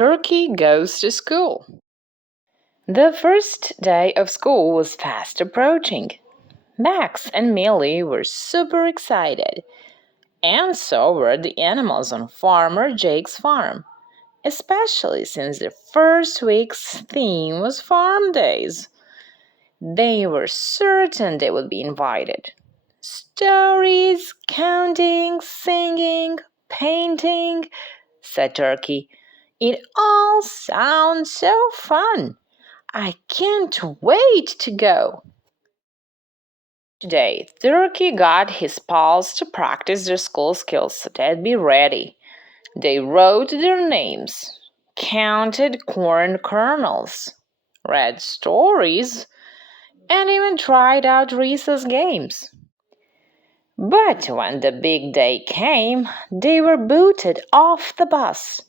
Turkey Goes to School. The first day of school was fast approaching. Max and Millie were super excited, and so were the animals on Farmer Jake's farm, especially since the first week's theme was farm days. They were certain they would be invited. Stories, counting, singing, painting, said Turkey. It all sounds so fun. I can't wait to go. Today, Turkey got his pals to practice their school skills so they'd be ready. They wrote their names, counted corn kernels, read stories, and even tried out recess games. But when the big day came, they were booted off the bus.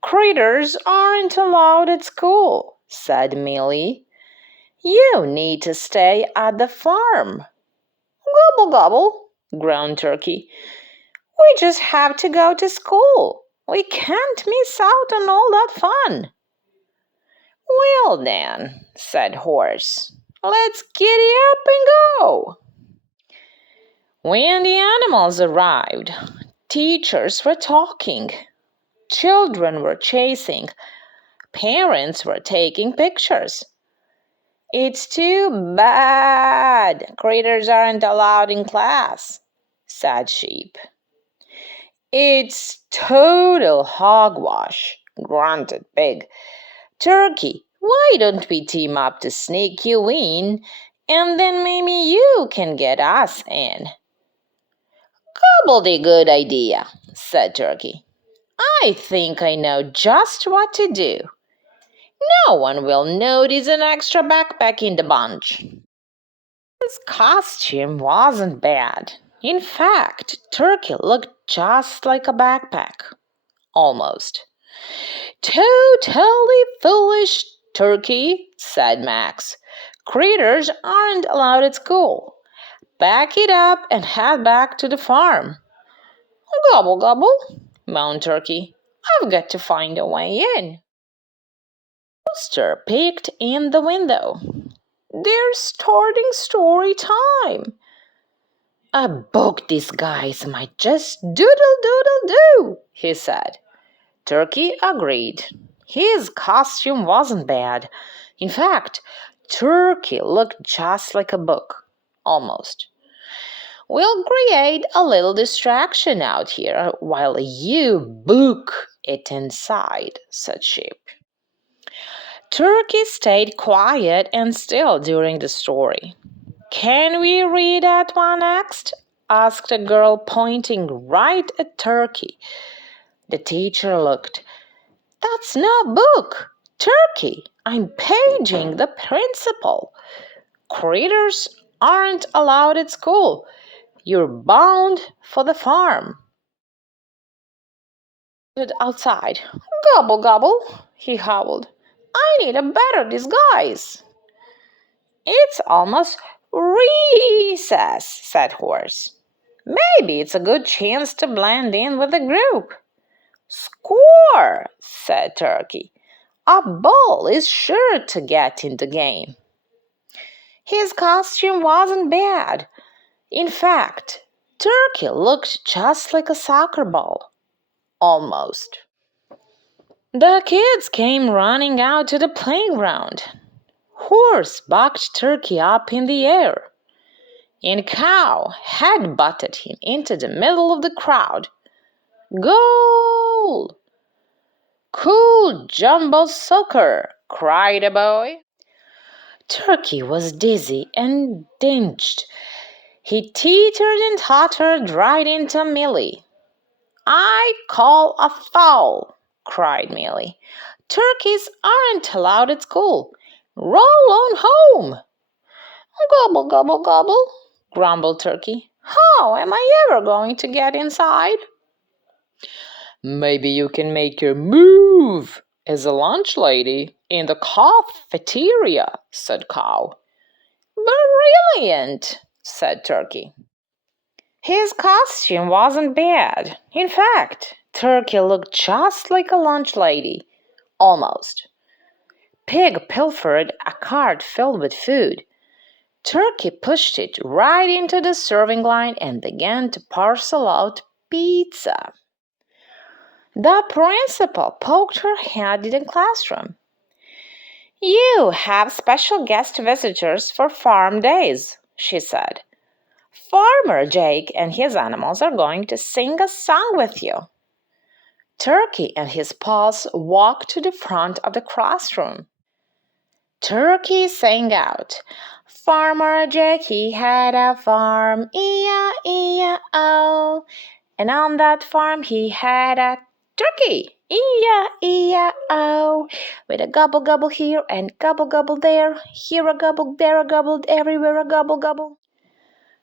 Critters aren't allowed at school, said Millie. You need to stay at the farm. Gobble, gobble, groaned Turkey. We just have to go to school. We can't miss out on all that fun. Well then, said Horse, let's giddy up and go. When the animals arrived, teachers were talking, children were chasing, parents were taking pictures. It's too bad critters aren't allowed in class, said Sheep. It's total hogwash, grunted Pig. Turkey, why don't we team up to sneak you in, and then maybe you can get us in? Gobbledygook idea, said Turkey. I think I know just what to do. No one will notice an extra backpack in the bunch. His costume wasn't bad. In fact, Turkey looked just like a backpack. Almost. Totally foolish, Turkey, said Max. Critters aren't allowed at school. Pack it up and head back to the farm. Gobble, gobble, moaned Turkey. I've got to find a way in. Rooster peeked in the window. They're starting story time. A book disguise might just doodle-doodle-do, he said. Turkey agreed. His costume wasn't bad. In fact, Turkey looked just like a book. Almost. We'll create a little distraction out here while you book it inside, said Sheep. Turkey stayed quiet and still during the story. Can we read that one next? Asked a girl, pointing right at Turkey. The teacher looked. That's no book, Turkey. I'm paging the principal. Critters aren't allowed at school. You're bound for the farm. Outside. Gobble, gobble, he howled. I need a better disguise. It's almost recess, said Horse. Maybe it's a good chance to blend in with the group. Score, said Turkey. A bull is sure to get in the game. His costume wasn't bad. In fact, Turkey looked just like a soccer ball. Almost. The kids came running out to the playground. Horse bucked Turkey up in the air, and Cow head-butted him into the middle of the crowd. Goal! Cool jumbo soccer, cried a boy. Turkey was dizzy and dinged. He teetered and tottered right into Millie. I call a foul, cried Millie. Turkeys aren't allowed at school. Roll on home. Gobble, gobble, gobble, grumbled Turkey. How am I ever going to get inside? Maybe you can make your move as a lunch lady in the cafeteria, said Cow. Brilliant, said Turkey. His costume wasn't bad. In fact, Turkey looked just like a lunch lady. Almost. Pig pilfered a cart filled with food. Turkey pushed it right into the serving line and began to parcel out pizza. The principal poked her head in the classroom. "You have special guest visitors for farm days," she said. "Farmer Jake and his animals are going to sing a song with you." Turkey and his pals walked to the front of the classroom. Turkey sang out, "Farmer Jake, he had a farm, E-I-E-I-O. And on that farm he had a turkey, E-I-E-I-O. With a gobble gobble here and gobble gobble there, here a gobble, there a gobble, everywhere a gobble gobble."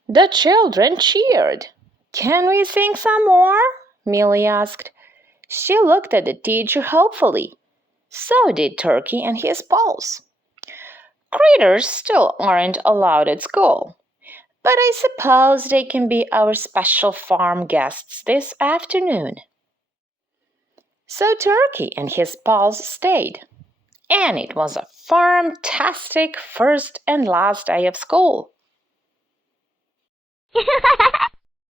The children cheered. "Can we sing some more?" Millie asked. She looked at the teacher hopefully. So did Turkey and his pals. Critters still aren't allowed at school, but I suppose they can be our special farm guests this afternoon. So Turkey and his pals stayed, and it was a farm-tastic first and last day of school.